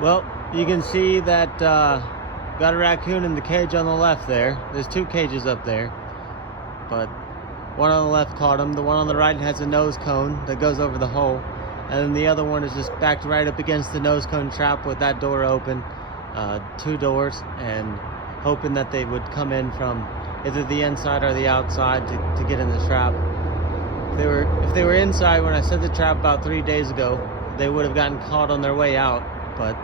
Well, you can see that got a raccoon in the cage on the left there. There's two cages up there, but one on the left caught him. The one on the right has a nose cone that goes over the hole, and then the other one is just backed right up against the nose cone trap with that door open, two doors, and hoping that they would come in from either the inside or the outside to get in the trap. If they were inside when I set the trap about 3 days ago, they would have gotten caught on their way out, but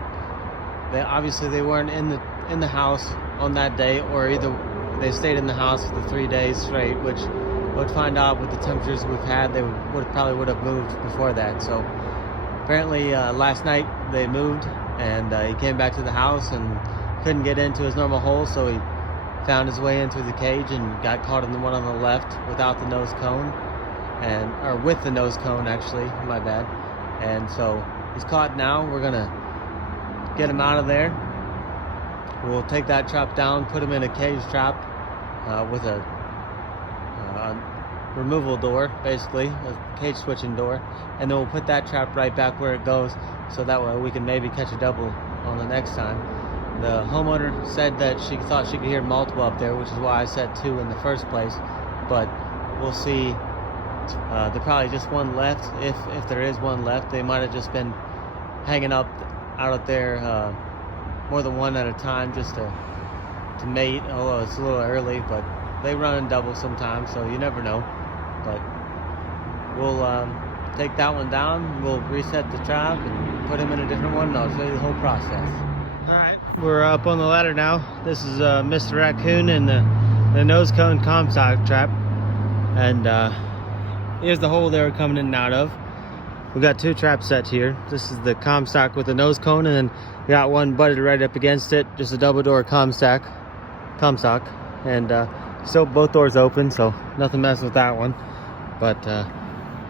they weren't in the house on that day, or either they stayed in the house for the 3 days straight, which I would find out with the temperatures we've had, they probably would have moved before that. So apparently last night they moved, and he came back to the house and couldn't get into his normal hole, so he found his way in through the cage and got caught in the one on the left without the nose cone, or with the nose cone actually, my bad. And so he's caught now. We're gonna get him out of there. We'll take that trap down, put him in a cage trap with a removal door, basically a cage switching door, and then we'll put that trap right back where it goes, so that way we can maybe catch a double on the next time. The homeowner said that she thought she could hear multiple up there, which is why I said 2 in the first place, but we'll see. There's probably just one left, if there is one left. They might have just been hanging out up there more than one at a time, just to mate, although it's a little early, but they run in double sometimes, so you never know. But we'll take that one down, we'll reset the trap and put him in a different one, and I'll show you the whole process. Alright, we're up on the ladder now. This is Mr. Raccoon in the nose cone Comstock trap, and here's the hole they were coming in and out of. We got 2 trap sets here. This is the Comstock with the nose cone, and then we got one butted right up against it, just a double door Comstock, and still both doors open, so nothing messing with that one. But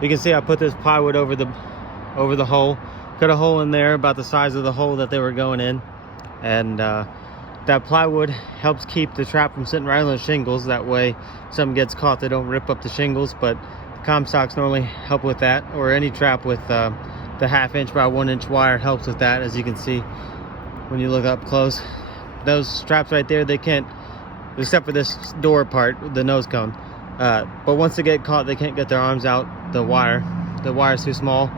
you can see I put this plywood over the hole, cut a hole in there about the size of the hole that they were going in, and that plywood helps keep the trap from sitting right on the shingles. That way if something gets caught, they don't rip up the shingles. But Comstocks normally help with that, or any trap with the 1/2 inch by 1 inch wire helps with that, as you can see when you look up close. Those straps right there, they can't, except for this door part, the nose cone, but once they get caught, they can't get their arms out the wire's too small.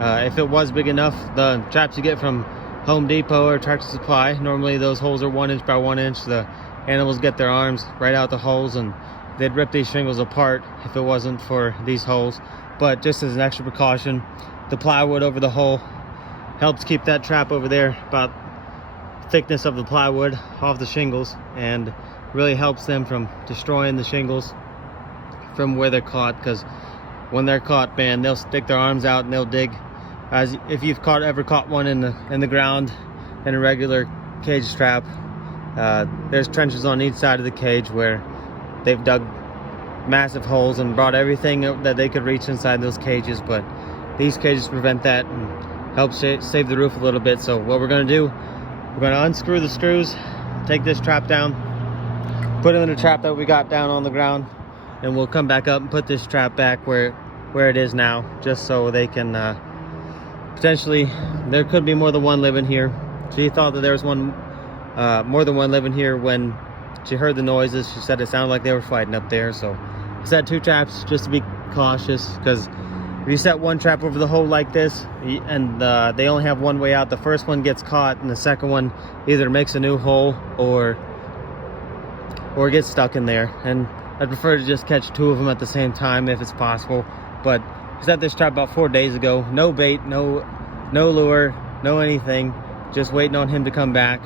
If it was big enough, the traps you get from Home Depot or Tractor Supply, normally those holes are 1 inch by 1 inch. The animals get their arms right out the holes, and they'd rip these shingles apart if it wasn't for these holes. But just as an extra precaution, the plywood over the hole helps keep that trap over there about the thickness of the plywood off the shingles, and really helps them from destroying the shingles from where they're caught. Because when they're caught, man, they'll stick their arms out and they'll dig. As if you've ever caught one in the ground in a regular cage trap, there's trenches on each side of the cage where they've dug massive holes and brought everything that they could reach inside those cages. But these cages prevent that and help save the roof a little bit. So what we're going to do, we're going to unscrew the screws, take this trap down, put it in the trap that we got down on the ground, and we'll come back up and put this trap back where it is now, just so they can potentially, there could be more than one living here. She thought that there was more than one living here when she heard the noises. She said it sounded like they were fighting up there. So I set 2 traps just to be cautious, because if you set one trap over the hole like this, and they only have one way out, the first one gets caught and the second one either makes a new hole or gets stuck in there. And I'd prefer to just catch 2 of them at the same time if it's possible. But I set this trap about 4 days ago. No bait, no lure, no anything. Just waiting on him to come back.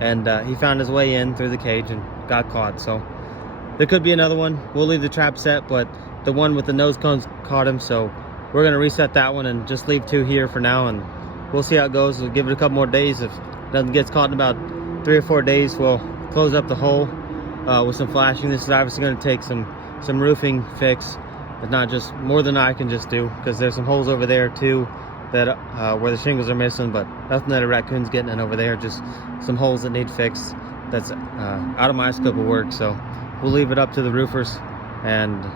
And he found his way in through the cage and got caught. So there could be another one. We'll leave the trap set, but the one with the nose cones caught him. So we're going to reset that one and just leave 2 here for now. And we'll see how it goes. We'll give it a couple more days. If nothing gets caught in about 3 or 4 days, we'll close up the hole with some flashing. This is obviously going to take some roofing fix. It's not just more than I can just do, because there's some holes over there too that where the shingles are missing, but nothing that a raccoon's getting in over there, just some holes that need fixed. That's out of my scope of work. So we'll leave it up to the roofers and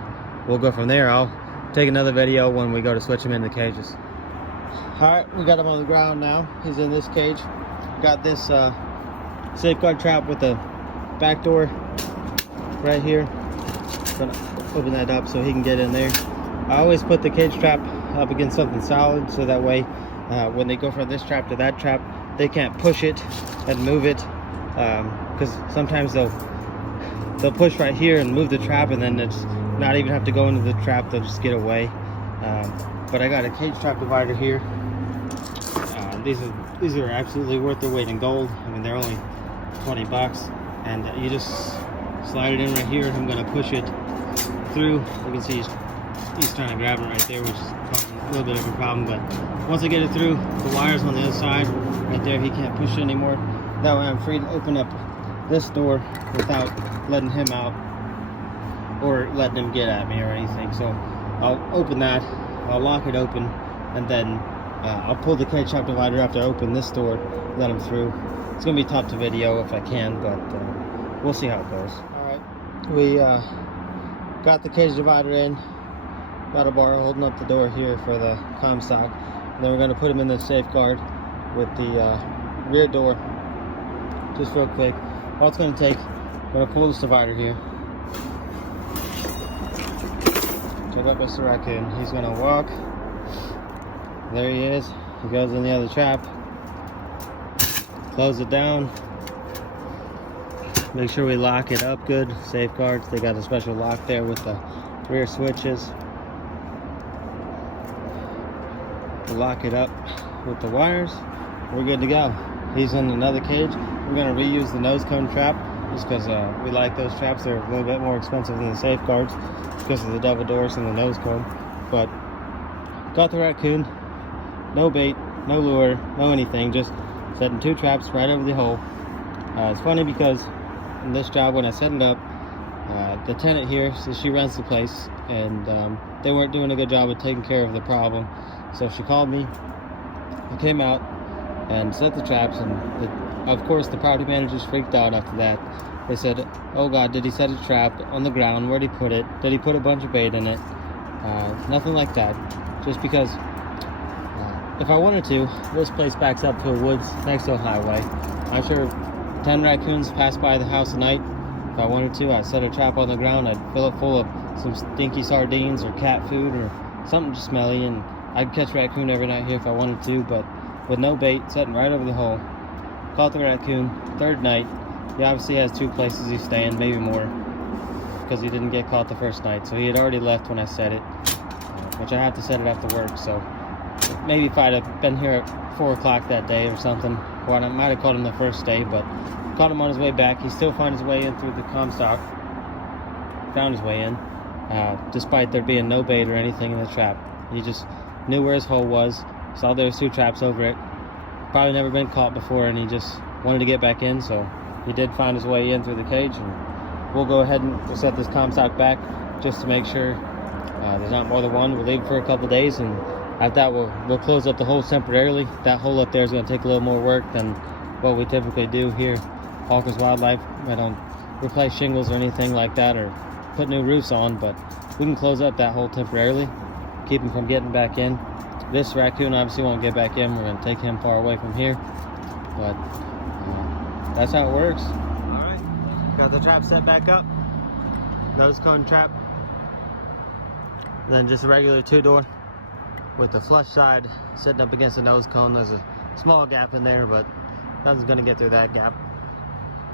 we'll go from there. I'll take another video when we go to switch him in the cages. All right, we got him on the ground now. He's in this cage. got this safeguard trap with the back door right here. Gonna open that up so he can get in there. I always put the cage trap up against something solid, so that way when they go from this trap to that trap, they can't push it and move it, because sometimes they'll push right here and move the trap, and then it's not even have to go into the trap, they'll just get away. But I got a cage trap divider here. These are absolutely worth their weight in gold. I mean, they're only 20 bucks, and you just slide it in right here. I'm gonna push it through. You can see he's trying to grab it right there, which is causing a little bit of a problem. But once I get it through, the wires on the other side right there, he can't push it anymore. That way I'm free to open up this door without letting him out or letting him get at me or anything. So I'll open that, I'll lock it open, and then I'll pull the cage trap divider after I open this door, let him through. It's gonna be tough to video if I can, but we'll see how it goes. All right, we got the cage divider in, got a bar holding up the door here for the Comstock. And then we're gonna put him in the safeguard with the rear door. Just real quick, all it's gonna take, I'm gonna pull this divider here. Check out Mr. Raccoon. He's gonna walk. There he is. He goes in the other trap. Close it down. Make sure we lock it up good. Safeguards. They got a special lock there with the rear switches. We'll lock it up with the wires. We're good to go. He's in another cage. We're going to reuse the nose cone trap just because we like those traps. They're a little bit more expensive than the safeguards because of the double doors and the nose cone. But got the raccoon. No bait, no lure, no anything. Just setting 2 traps right over the hole. It's funny because in this job, when I set it up, the tenant here, so she rents the place, and they weren't doing a good job of taking care of the problem. So she called me. I came out and set the traps, and of course the property managers freaked out after that. They said, "Oh God, did he set a trap on the ground? Where'd he put it? Did he put a bunch of bait in it?" Nothing like that. Just because if I wanted to, this place backs up to a woods next to a highway. I'm sure 10 raccoons pass by the house at night. If I wanted to, I'd set a trap on the ground. I'd fill it full of some stinky sardines or cat food or something smelly, and I'd catch raccoon every night here if I wanted to. But with no bait, setting right over the hole. Caught the raccoon, 3rd night. He obviously has 2 places he's staying, maybe more, because he didn't get caught the 1st night. So he had already left when I set it, which I have to set it after work. So maybe if I'd have been here at 4 o'clock that day or something, or I might have caught him the 1st day, but caught him on his way back. He still found his way in through the Comstock. Found his way in, despite there being no bait or anything in the trap. He just knew where his hole was, saw there was 2 traps over it. Probably never been caught before, and he just wanted to get back in, so he did find his way in through the cage. And we'll go ahead and we'll set this Comstock back just to make sure there's not more than one. We'll leave it for a couple days, and after that we'll close up the holes temporarily. That hole up there is going to take a little more work than what we typically do here. Hawkins Wildlife, I don't replace shingles or anything like that or put new roofs on, but we can close up that hole temporarily, keep him from getting back in. This raccoon obviously won't get back in. We're going to take him far away from here, but that's how it works. All right, got the trap set back up. Nose cone trap, then just a regular 2-door with the flush side sitting up against the nose cone. There's a small gap in there, but nothing's going to get through that gap.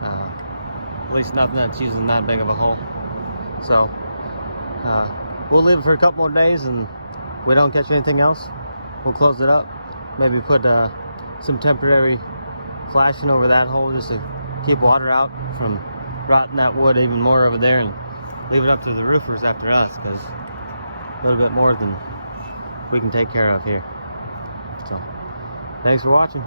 At least nothing that's using that big of a hole. So we'll leave it for a couple more days, and if we don't catch anything else, we'll close it up. Maybe put some temporary flashing over that hole just to keep water out from rotting that wood even more over there, and leave it up to the roofers after us, because a little bit more than we can take care of here. So thanks for watching.